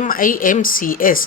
MIMCS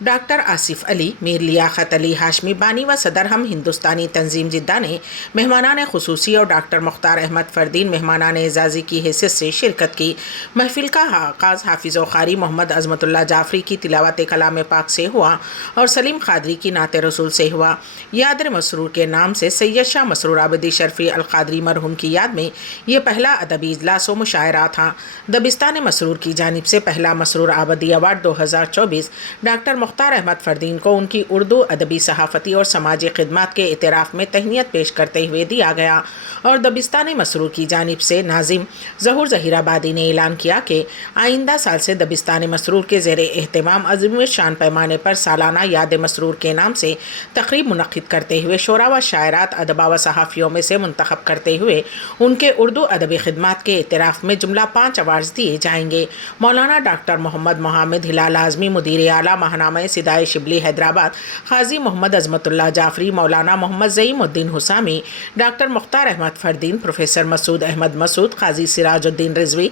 doctor Asif علی، میر لیاقت علی ہاشمی بانی و صدر ہم ہندوستانی تنظیم جدہ نے مہمانان خصوصی اور ڈاکٹر مختار احمد فردین مہمانان اعزازی کی حیثیت سے شرکت کی۔ محفل کا آغاز حافظ و قاری محمد عظمت اللہ جعفری کی تلاوت کلام پاک سے ہوا اور سلیم قادری کی نعت رسول سے ہوا۔ یادر مسرور کے نام سے سید شاہ مسرور آبدی شرفی القادری مرحوم کی یاد میں یہ پہلا ادبی اجلاس و مشاعرہ تھا۔ دبستان مسرور کی جانب سے پہلا مسرور آبدی ایوارڈ 2024 ڈاکٹر مختار احمد فردین کو ان کی اردو ادبی صحافتی اور سماجی خدمات کے اعتراف میں تہنیت پیش کرتے ہوئے دیا گیا، اور دبستان مسرور کی جانب سے ناظم ظہور ظہیر آبادی نے اعلان کیا کہ آئندہ سال سے دبستان مسرور کے زیر اہتمام عظیم الشان پیمانے پر سالانہ یاد مسرور کے نام سے تقریب منعقد کرتے ہوئے شعراء و شاعرات ادبا و صحافیوں میں سے منتخب کرتے ہوئے ان کے اردو ادبی خدمات کے اعتراف میں جملہ 5 ایوارڈز دیے جائیں گے۔ مولانا ڈاکٹر محمد ہلال اعظمی مدیر اعلیٰ ماہنامہ صدائے شبلی حیدرآباد، قاضی محمد عظمت اللہ جعفری، مولانا محمد زعیم الدین حسامی، ڈاکٹر مختار احمد فردین، پروفیسر مسعود احمد مسعود، قاضی سراج الدین رضوی،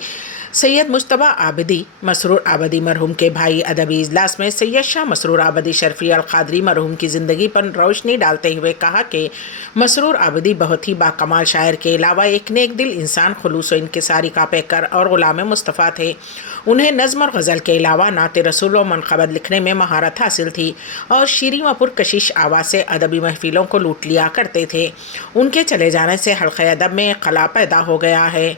سید مجتبیٰ آبدی مسرور آبدی مرحوم کے بھائی۔ ادبی اجلاس میں سید شاہ مسرور آبدی شرفی القادری مرحوم کی زندگی پر روشنی ڈالتے ہوئے کہا کہ مسرور آبدی بہت ہی باکمال شاعر کے علاوہ ایک نیک دل انسان، خلوص و انکساری کا پیکر اور غلام مصطفیٰ تھے۔ انہیں نظم اور غزل کے علاوہ نعت رسول و منقبت لکھنے میں مہارت حاصل تھی اور شیریں و پرکشش آواز سے ادبی محفلوں کو لوٹ لیا کرتے تھے۔ ان کے چلے جانے سے حلقہ ادب میں ایک خلا پیدا ہو گیا ہے۔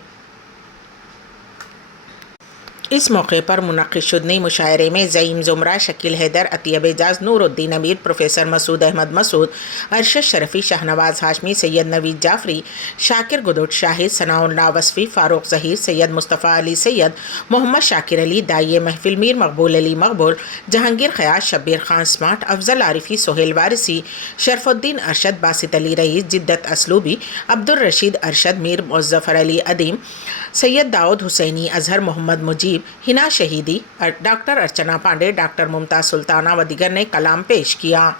اس موقع پر منعقد شدنی مشاعرے میں زعیم زمرہ شکیل حیدر، عطیہ اعجاز، نور الدین امیر، پروفیسر مسعود احمد مسعود، ارشد شرفی، شاہنواز ہاشمی، سید نوید جعفری، شاکر گدوٹ شاہد، ثناء اللہ وصفی، فاروق ظہیر، سید مصطفیٰ علی سید، محمد شاکر علی، داعیہ محفل میر مقبول علی مقبول، جہانگیر خیاط، شبیر خان اسمارٹ، افضل عارفی، سہیل وارثی، شرف الدین ارشد، باسط علی رئیس، جدت اسلوبی، عبدالرشید ارشد، میر مظفر علی ادیم، سید داؤد حسینی، اظہر محمد مجیب، ہنا شہیدی، ڈاکٹر ارچنا پانڈے، ڈاکٹر ممتاز سلطانہ و دیگر نے کلام پیش کیا۔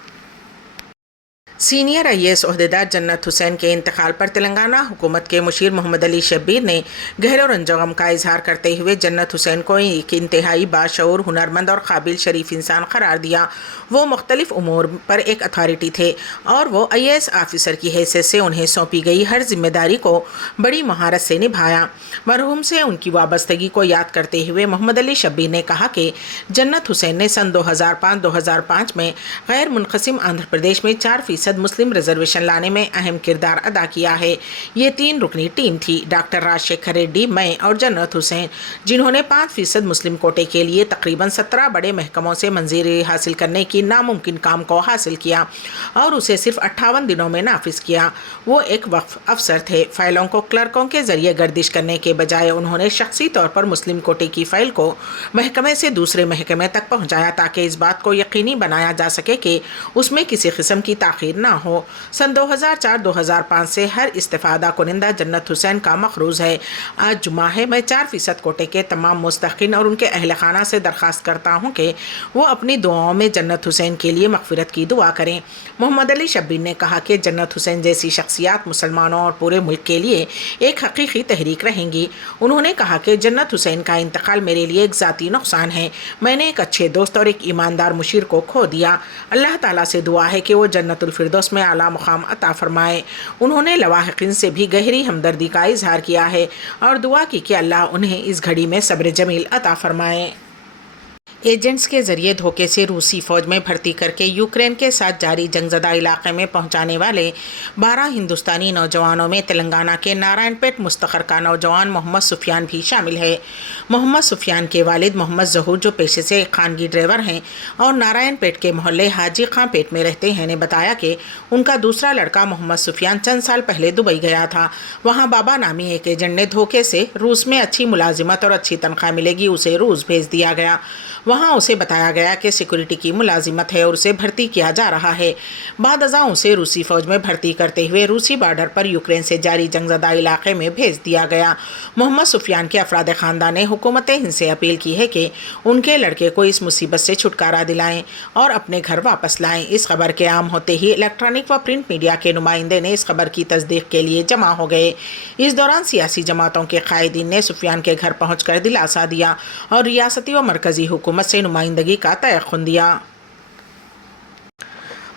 سینئر IAS عہدیدار جنت حسین کے انتقال پر تلنگانہ حکومت کے مشیر محمد علی شبیر نے گہرے رنج و غم کا اظہار کرتے ہوئے جنت حسین کو ایک انتہائی باشعور، ہنرمند اور قابل شریف انسان قرار دیا۔ وہ مختلف امور پر ایک اتھارٹی تھے اور وہ IAS آفیسر کی حیثیت سے انہیں سونپی گئی ہر ذمہ داری کو بڑی مہارت سے نبھایا۔ مرحوم سے ان کی وابستگی کو یاد کرتے ہوئے محمد علی شبیر نے کہا کہ جنت حسین نے سن 2005 میں غیر منقسم آندھرا پردیش میں 4% مسلم ریزرویشن لانے میں اہم کردار ادا کیا ہے۔ یہ 3 رکنی ٹیم تھی، ڈاکٹر راجشیکھر ریڈی، میں اور جنت حسین، جنہوں نے 5% مسلم کوٹے کے لیے تقریباً 17 بڑے محکموں سے منظوری حاصل کرنے کی ناممکن کام کو حاصل کیا اور اسے صرف 58 دنوں میں نافذ کیا۔ وہ ایک وقف افسر تھے۔ فائلوں کو کلرکوں کے ذریعے گردش کرنے کے بجائے انہوں نے شخصی طور پر مسلم کوٹے کی فائل کو محکمے سے دوسرے محکمے تک پہنچایا تاکہ اس بات کو یقینی بنایا جا سکے کہ اس میں کسی قسم کی تاخیر نہ ہو۔ سن 2004-2005 سے ہر استفادہ کنندہ جنت حسین کا مقروض ہے۔ آج جمعہ ہے، میں 4% کوٹے کے تمام مستحقین اور ان کے اہل خانہ سے درخواست کرتا ہوں کہ وہ اپنی دعاؤں میں جنت حسین کے لیے مغفرت کی دعا کریں۔ محمد علی شبیر نے کہا کہ جنت حسین جیسی شخصیات مسلمانوں اور پورے ملک کے لیے ایک حقیقی تحریک رہیں گی۔ انہوں نے کہا کہ جنت حسین کا انتقال میرے لیے ایک ذاتی نقصان ہے۔ میں نے ایک اچھے دوست اور ایک ایماندار مشیر کو کھو دیا۔ اللہ تعالیٰ سے دعا ہے کہ وہ جنت الفردوس میں اعلیٰ مقام عطا فرمائے۔ انہوں نے لواحقین سے بھی گہری ہمدردی کا اظہار کیا ہے اور دعا کی کہ اللہ انہیں اس گھڑی میں صبر جمیل عطا فرمائے۔ ایجنٹس کے ذریعے دھوکے سے روسی فوج میں بھرتی کر کے یوکرین کے ساتھ جاری جنگ زدہ علاقے میں پہنچانے والے 12 ہندوستانی نوجوانوں میں تلنگانہ کے نارائن پیٹ مستقر کا نوجوان محمد سفیان بھی شامل ہے۔ محمد سفیان کے والد محمد ظہور، جو پیشے سے ایک خانگی ڈرائیور ہیں اور نارائن پیٹ کے محلے حاجی خان پیٹ میں رہتے ہیں، نے بتایا کہ ان کا دوسرا لڑکا محمد سفیان چند سال پہلے دبئی گیا تھا۔ وہاں بابا نامی ایک ایجنٹ نے دھوکے سے روس میں اچھی ملازمت اور اچھی تنخواہ ملے گی اسے روس بھیج دیا گیا۔ وہاں اسے بتایا گیا کہ سیکورٹی کی ملازمت ہے اور اسے بھرتی کیا جا رہا ہے۔ بعد ازاں اسے روسی فوج میں بھرتی کرتے ہوئے روسی بارڈر پر یوکرین سے جاری جنگ زدہ علاقے میں بھیج دیا گیا۔ محمد سفیان کے افراد خاندان نے حکومت ہند سے اپیل کی ہے کہ ان کے لڑکے کو اس مصیبت سے چھٹکارا دلائیں اور اپنے گھر واپس لائیں۔ اس خبر کے عام ہوتے ہی الیکٹرانک و پرنٹ میڈیا کے نمائندے نے اس خبر کی تصدیق کے لیے جمع ہو گئے۔ اس دوران سیاسی جماعتوں کے قائدین نے سفیان کے گھر پہنچ کر دلاسا دیا اور ریاستی و مرکزی حکومت سے نمائندگی کا تیقن دیا۔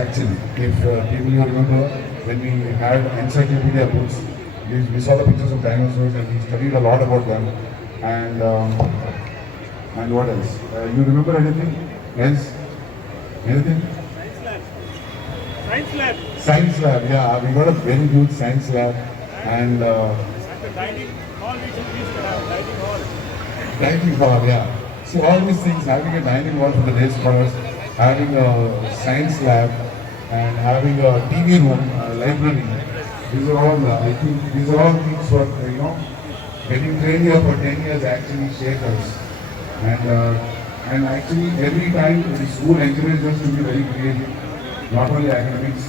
Actually, if people you remember when we had encyclopedia books, we saw the pictures of dinosaurs and we studied a lot about them. And what else? You remember anything else? Anything? Science lab. Science lab, yeah. We got a very huge science lab and The dining hall, we should please have dining hall. dining hall, yeah. So all these things, having a dining hall for the day scholars, having a science lab, and having a TV room, library. These are all, I think, these are all things for getting trained here for 10 years actually shaped us. And actually every time the school encourages us to be very creative, not only academics.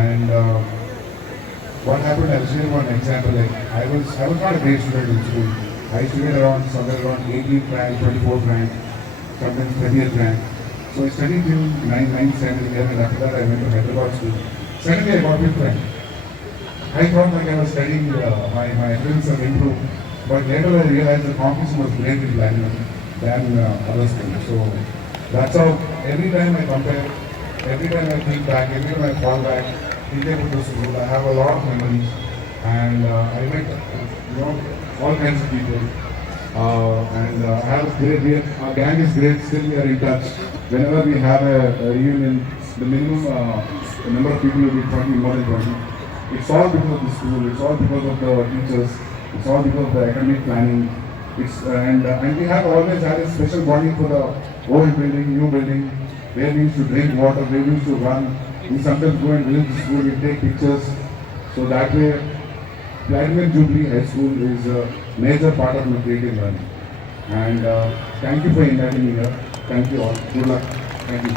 And what happened, I'll show you one example. Like I was not a great student in school. I used to get somewhere around 18th rank, 24th rank, sometimes 30th rank. So I studied till 9th, 7th, 11th. After that I went to Hyderabad school. Suddenly I got 5th rank. I thought like I was studying, my abilities have improved. But later I realized the competition was great in platinum than other schools. So that's how every time I compare, every time I think back, every time I fall back, think about the school, I have a lot of memories. And I met all kinds of people. And I have great, our gang is great, still we are in touch. Whenever we have a reunion, the minimum the number of people will be 20, more than 20. It's all because of the school, it's all because of the teachers, it's all because of the academic planning. And we have always had a special bonding for the old building, new building, where we used to drink water, where we used to run. We sometimes go and visit the school, we take pictures. So that way, Platinum Jubilee High School is a major part of my creative learning. And thank you for inviting me here. Thank you all. Good luck. Thank you.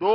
2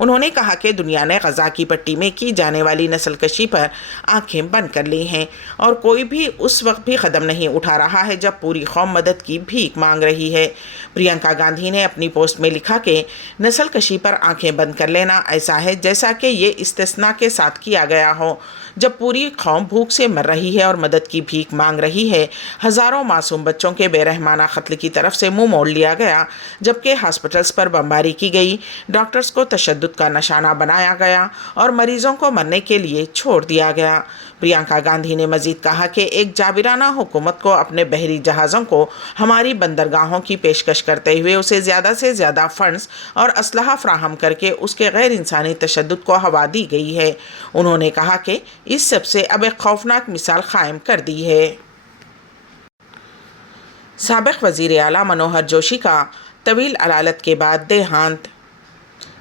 انہوں نے کہا کہ دنیا نے غزہ کی پٹی میں کی جانے والی نسل کشی پر آنکھیں بند کر لی ہیں اور کوئی بھی اس وقت بھی قدم نہیں اٹھا رہا ہے جب پوری قوم مدد کی بھیک مانگ رہی ہے۔ پرینکا گاندھی نے اپنی پوسٹ میں لکھا کہ نسل کشی پر آنکھیں بند کر لینا ایسا ہے جیسا کہ یہ استثناء کے ساتھ کیا گیا ہو۔ جب پوری قوم بھوک سے مر رہی ہے اور مدد کی بھیک مانگ رہی ہے، ہزاروں معصوم بچوں کے بے رحمانہ قتل کی طرف سے منہ موڑ لیا گیا، جبکہ ہاسپٹلز پر بمباری کی گئی، ڈاکٹرز کو تشدد کا نشانہ بنایا گیا اور مریضوں کو مرنے کے لیے چھوڑ دیا گیا۔ پرینکا گاندھی نے مزید کہا کہ ایک جابرانہ حکومت کو اپنے بحری جہازوں کو ہماری بندرگاہوں کی پیشکش کرتے ہوئے اسے زیادہ سے زیادہ فنڈز اور اسلحہ فراہم کر کے اس کے غیر انسانی تشدد کو ہوا دی گئی ہے۔ انہوں نے کہا کہ اس سب سے اب ایک خوفناک مثال قائم کر دی ہے۔ سابق وزیر اعلیٰ منوہر جوشی کا طویل علالت کے بعد دیہانت۔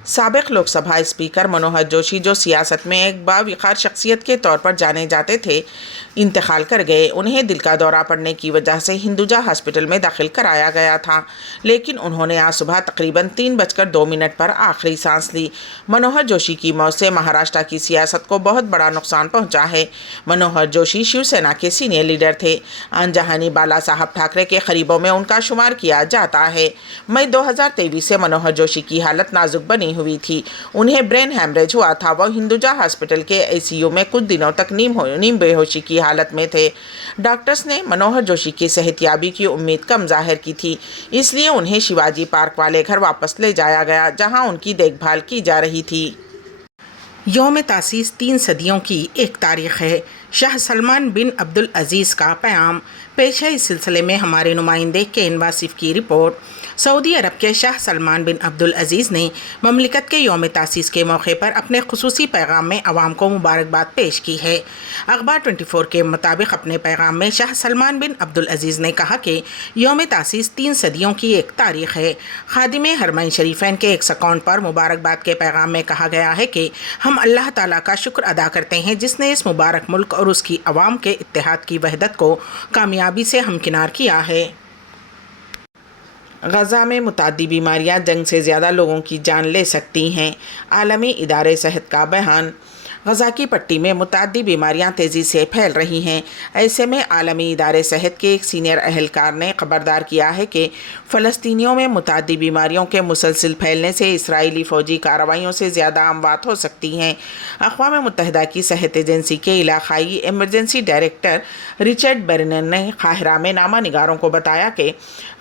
سابق لوک سبھا اسپیکر منوہر جوشی جو سیاست میں ایک باوقار شخصیت کے طور پر جانے جاتے تھے، انتقال کر گئے۔ انہیں دل کا دورہ پڑنے کی وجہ سے ہندوجا ہاسپٹل میں داخل کرایا گیا تھا، لیکن انہوں نے آج صبح تقریباً 3:02 پر آخری سانس لی۔ منوہر جوشی کی موت سے مہاراشٹر کی سیاست کو بہت بڑا نقصان پہنچا ہے۔ منوہر جوشی شیو سینا کے سینئر لیڈر تھے۔ آن جہانی بالا صاحب ٹھاکرے کے قریبوں میں ان کا شمار کیا جاتا ہے۔ مئی 2023 سے منوہر جوشی کی حالت نازک بنی ہوئی تھی۔ انہیں برین ہیمریج ہوا تھا۔ وہ ہندوجا ہاسپٹل کے ICU میں کچھ دنوں تک نیم بے ہوشی کی حالت میں تھے۔ ڈاکٹرز نے منوہر جوشی کی صحت یابی کی امید کم ظاہر کی تھی، اس لیے انہیں شیواجی پارک والے گھر واپس لے جایا گیا جہاں ان کی دیکھ بھال کی جا رہی تھی۔ یوم تاسیس 3 صدیوں کی ایک تاریخ ہے۔ شاہ سلمان بن عبدالعزیز کا پیام پیش ہے۔ اس سلسلے میں ہمارے نمائندے کین واصف کی رپورٹ۔ سعودی عرب کے شاہ سلمان بن عبدالعزیز نے مملکت کے یوم تاسیس کے موقع پر اپنے خصوصی پیغام میں عوام کو مبارکباد پیش کی ہے۔ اخبار 24 کے مطابق اپنے پیغام میں شاہ سلمان بن عبدالعزیز نے کہا کہ یوم تاسیس 3 صدیوں کی ایک تاریخ ہے۔ خادم حرمین شریفین کے ایک اکاؤنٹ پر مبارکباد کے پیغام میں کہا گیا ہے کہ ہم اللہ تعالیٰ کا شکر ادا کرتے ہیں جس نے اس مبارک ملک اور اس کی عوام کے اتحاد کی وحدت کو کامیابی سے ہمکنار کیا ہے۔ غزہ میں متعدی بیماریاں جنگ سے زیادہ لوگوں کی جان لے سکتی ہیں، عالمی ادارے صحت کا بیان۔ غزہ کی پٹی میں متعدی بیماریاں تیزی سے پھیل رہی ہیں۔ ایسے میں عالمی ادارے صحت کے ایک سینئر اہلکار نے خبردار کیا ہے کہ فلسطینیوں میں متعدی بیماریوں کے مسلسل پھیلنے سے اسرائیلی فوجی کارروائیوں سے زیادہ اموات ہو سکتی ہیں۔ اقوام متحدہ کی صحت ایجنسی کے علاقائی ایمرجنسی ڈائریکٹر رچرڈ برنن نے قاہرہ میں نامہ نگاروں کو بتایا کہ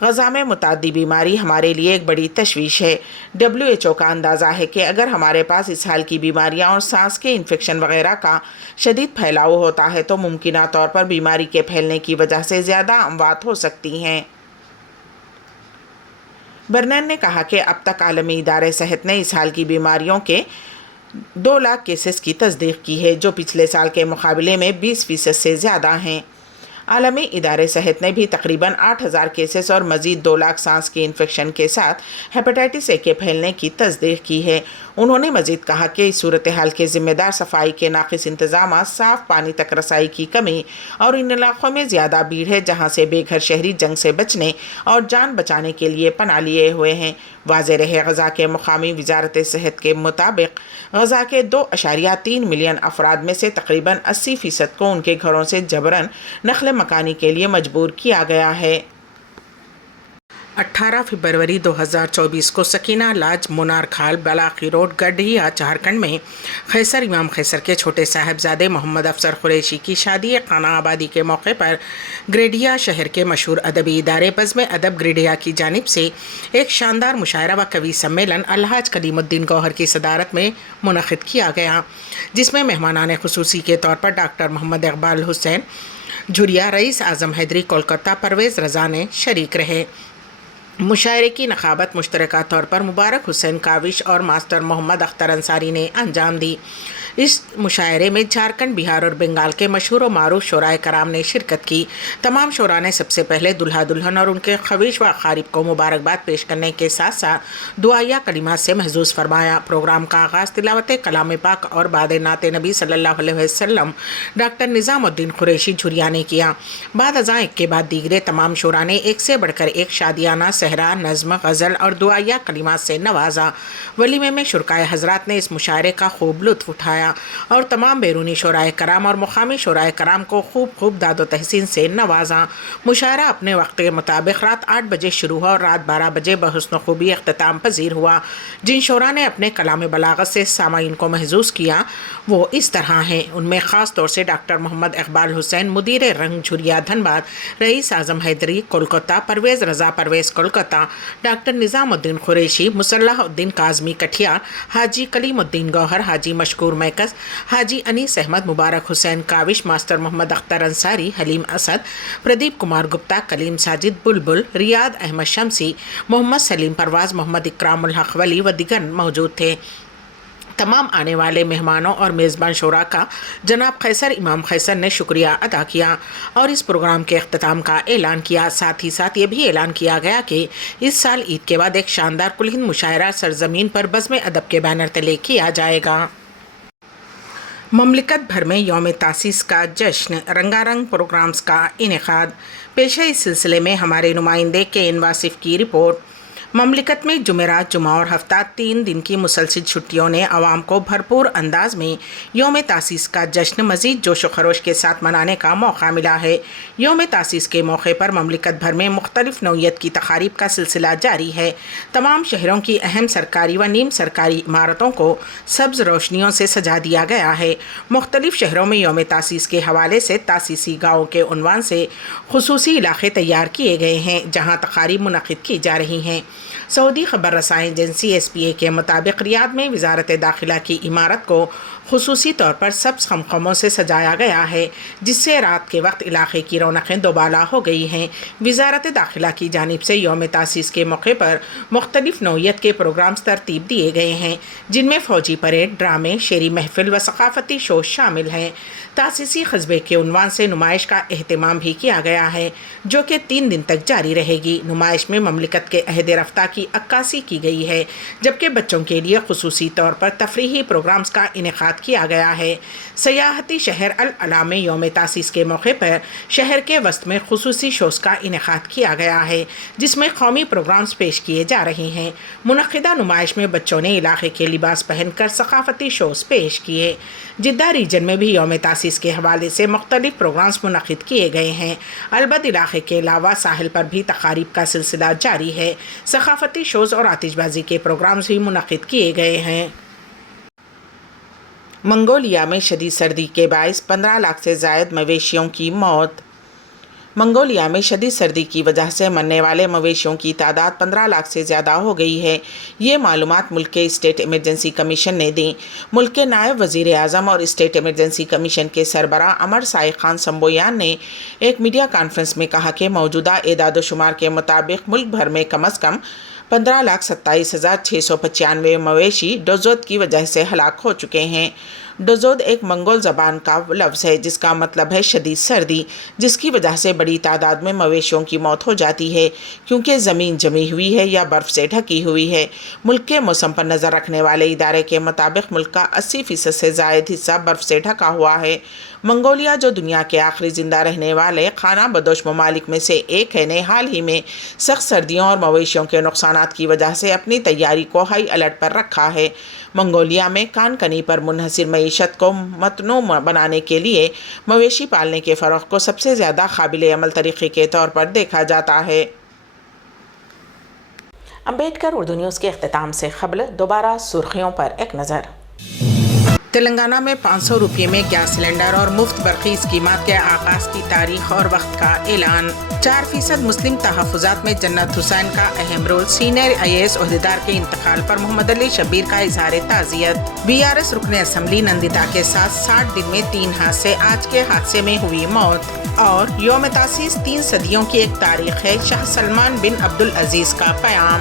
غزہ میں متعدی بیماری ہمارے لیے ایک بڑی تشویش ہے۔ WHO کا اندازہ ہے کہ اگر ہمارے پاس اسہال کی بیماریاں اور سانس کے انفیکشن وغیرہ کا شدید پھیلاؤ ہوتا ہے تو ممکنہ طور پر بیماری کے پھیلنے کی وجہ سے زیادہ اموات ہو سکتی ہیں۔ برنن نے کہا کہ اب تک عالمی ادارے صحت نے اسہال کی بیماریوں کے 2 لاکھ کیسز کی تصدیق کی ہے، جو پچھلے سال کے مقابلے میں 20% سے زیادہ ہیں۔ عالمی ادارے صحت نے بھی تقریباً 8,000 کیسز اور مزید 2 لاکھ سانس کی انفیکشن کے ساتھ ہیپاٹائٹس A کے پھیلنے کی تصدیق کی ہے۔ انہوں نے مزید کہا کہ اس صورتحال کے ذمہ دار صفائی کے ناقص انتظامات، صاف پانی تک رسائی کی کمی اور ان علاقوں میں زیادہ بھیڑ ہے جہاں سے بے گھر شہری جنگ سے بچنے اور جان بچانے کے لیے پناہ لیے ہوئے ہیں۔ واضح رہے غزہ کے مقامی وزارت صحت کے مطابق غزہ کے 2.3 ملین افراد میں سے تقریباً 80% کو ان کے گھروں سے جبراً نقل مکانی کے لیے مجبور کیا گیا ہے۔ 18 فروری 2024 کو سکینہ لاج منار کھال بالاخی روڈ گڈھیا جھارکھنڈ میں خیسر امام خیسر کے چھوٹے صاحبزادے محمد افسر قریشی کی شادی خانہ آبادی کے موقع پر گریڈیا شہر کے مشہور ادبی ادارے بزم ادب گریڈیا کی جانب سے ایک شاندار مشاعرہ و قوی سمیلن الحاج کلیم الدین گوہر کی صدارت میں منعقد کیا گیا، جس میں مہمانان خصوصی کے طور پر ڈاکٹر محمد اقبال حسین جھریا، رئیس اعظم حیدری کولکتہ پرویز رضا نے شریک رہے۔ مشاعرے کی نقابت مشترکہ طور پر مبارک حسین کاوش اور ماسٹر محمد اختر انصاری نے انجام دی۔ اس مشاعرے میں جھارکھنڈ، بہار اور بنگال کے مشہور و معروف شعراء کرام نے شرکت کی۔ تمام شعراء نے سب سے پہلے دلہا دلہن اور ان کے خویش و اقارب کو مبارکباد پیش کرنے کے ساتھ ساتھ دعائیہ کلمات سے محظوظ فرمایا۔ پروگرام کا آغاز تلاوت کلام پاک اور بعد نعت نبی صلی اللہ علیہ وسلم ڈاکٹر نظام الدین قریشی جھریا نے کیا۔ بعد ازاں ایک کے بعد دیگرے تمام شعراء نے ایک سے بڑھ کر ایک شادیانہ صحرا، نظم، غزل اور دعائیہ کلمات سے نوازا۔ ولیمے میں شرکائے حضرات نے اس مشاعرے کا خوب لطف اٹھایا اور تمام بیرونی شعراء کرام اور مقامی شعراء کرام کو خوب داد و تحسین سے نوازا۔ مشاعرہ اپنے وقت کے مطابق رات 8 بجے شروع ہوا اور رات 12 بجے بحسن و خوبی اختتام پذیر ہوا۔ جن شعراء نے اپنے کلام بلاغت سے سامعین کو محظوظ کیا وہ اس طرح ہیں۔ ان میں خاص طور سے ڈاکٹر محمد اقبال حسین، مدیر رنگ جھریا دھنباد، رئیس اعظم حیدری کولکتہ، پرویز رضا پرویز کولکتہ، ڈاکٹر نظام الدین قریشی، مصلح الدین کاظمی کٹھیار، حاجی کلیم الدین گوہر، حاجی مشکور میکس، حاجی انیس احمد، مبارک حسین کاوش، ماسٹر محمد اختر انصاری، حلیم اسد، پردیپ کمار گپتا، کلیم ساجد بلبل، ریاض احمد شمسی، محمد سلیم پرواز، محمد اکرام الحق ولی و دیگر موجود تھے۔ تمام آنے والے مہمانوں اور میزبان شعراء کا جناب قیصر امام قیصر نے شکریہ ادا کیا اور اس پروگرام کے اختتام کا اعلان کیا۔ ساتھ ہی ساتھ یہ بھی اعلان کیا گیا کہ اس سال عید کے بعد ایک شاندار کل ہند مشاعرہ سرزمین پر بزم ادب کے بینر تلے کیا جائے گا۔ مملکت بھر میں یوم تاسیس کا جشن، رنگا رنگ پروگرامز کا انعقاد۔ پیش ہے اس سلسلے میں ہمارے نمائندے کے ان واصف کی رپورٹ۔ مملکت میں جمعرات، جمعہ اور ہفتہ 3 دن کی مسلسل چھٹیوں نے عوام کو بھرپور انداز میں یوم تاسیس کا جشن مزید جوش و خروش کے ساتھ منانے کا موقع ملا ہے۔ یوم تاسیس کے موقع پر مملکت بھر میں مختلف نوعیت کی تقاریب کا سلسلہ جاری ہے۔ تمام شہروں کی اہم سرکاری و نیم سرکاری عمارتوں کو سبز روشنیوں سے سجا دیا گیا ہے۔ مختلف شہروں میں یوم تاسیس کے حوالے سے تاسیسی گاؤں کے عنوان سے خصوصی علاقے تیار کیے گئے ہیں جہاں تقاریب منعقد کی جا رہی ہیں۔ سعودی خبر رساں ایجنسی SPA کے مطابق ریاض میں وزارت داخلہ کی عمارت کو خصوصی طور پر سبز خمخموں سے سجایا گیا ہے جس سے رات کے وقت علاقے کی رونقیں دوبالا ہو گئی ہیں۔ وزارت داخلہ کی جانب سے یوم تاسیس کے موقع پر مختلف نوعیت کے پروگرامز ترتیب دیے گئے ہیں جن میں فوجی پریڈ، ڈرامے، شعری محفل و ثقافتی شو شامل ہیں۔ تاسیسی قصبے کے عنوان سے نمائش کا اہتمام بھی کیا گیا ہے جو کہ 3 دن تک جاری رہے گی۔ نمائش میں مملکت کے عہد رفتہ کی عکاسی کی گئی ہے جبکہ بچوں کے لیے خصوصی طور پر تفریحی پروگرامز کا انعقاد کیا گیا ہے۔ سیاحتی شہر العلا میں یوم تاسیس کے موقع پر شہر کے وسط میں خصوصی شوز کا انعقاد کیا گیا ہے جس میں قومی پروگرامز پیش کیے جا رہے ہیں۔ منعقدہ نمائش میں بچوں نے علاقے کے لباس پہن کر ثقافتی شوز پیش کیے۔ جدہ ریجن میں بھی یوم تاسیس کے حوالے سے مختلف پروگرامز منعقد کیے گئے ہیں۔ البد علاقے کے علاوہ ساحل پر بھی تقاریب کا سلسلہ جاری ہے۔ ثقافتی شوز اور آتش بازی کے پروگرامز بھی منعقد کیے گئے ہیں۔ منگولیا میں شدید سردی کے باعث 15 لاکھ سے زائد مویشیوں کی موت۔ منگولیا میں شدید سردی کی وجہ سے مرنے والے مویشیوں کی تعداد 15 لاکھ سے زیادہ ہو گئی ہے۔ یہ معلومات ملک کے اسٹیٹ ایمرجنسی کمیشن نے دیں۔ ملک کے نائب وزیر اعظم اور اسٹیٹ ایمرجنسی کمیشن کے سربراہ امر سائق خان سمبویان نے ایک میڈیا کانفرنس میں کہا کہ موجودہ اعداد و شمار کے مطابق ملک بھر میں کم از کم 15,27,695 مویشی ڈوزود کی وجہ سے ہلاک ہو چکے ہیں۔ ڈوزود ایک منگول زبان کا لفظ ہے جس کا مطلب ہے شدید سردی، جس کی وجہ سے بڑی تعداد میں مویشیوں کی موت ہو جاتی ہے کیونکہ زمین جمی ہوئی ہے یا برف سے ڈھکی ہوئی ہے۔ ملک کے موسم پر نظر رکھنے والے ادارے کے مطابق ملک کا 80% سے زائد حصہ برف سے ڈھکا ہوا ہے۔ منگولیا جو دنیا کے آخری زندہ رہنے والے خانہ بدوش ممالک میں سے ایک ہے نے حال ہی میں سخت سردیوں اور مویشیوں کے نقصانات کی وجہ سے اپنی تیاری کو ہائی الرٹ پر رکھا ہے۔ منگولیا میں کان کنی پر منحصر معیشت کو متنوع بنانے کے لیے مویشی پالنے کے فروغ کو سب سے زیادہ قابل عمل طریقے کے طور پر دیکھا جاتا ہے۔ امبیڈکر اردو نیوز کے اختتام سے قبل دوبارہ سرخیوں پر ایک نظر۔ تلنگانہ میں 500 روپے میں گیس سلنڈر اور مفت برقی اسکیمات کے آغاز کی تاریخ اور وقت کا اعلان۔ 4% مسلم تحفظات میں جنت حسین کا اہم رول۔ سینئر IAS عہدیدار کے انتقال پر محمد علی شبیر کا اظہار تعزیت۔ BRS رکن اسمبلی نندیتا کے ساتھ 60 دن میں 3 حادثے، آج کے حادثے میں ہوئی موت۔ اور یوم تاسیس 3 صدیوں کی ایک تاریخ ہے، شاہ سلمان بن عبدالعزیز کا پیام۔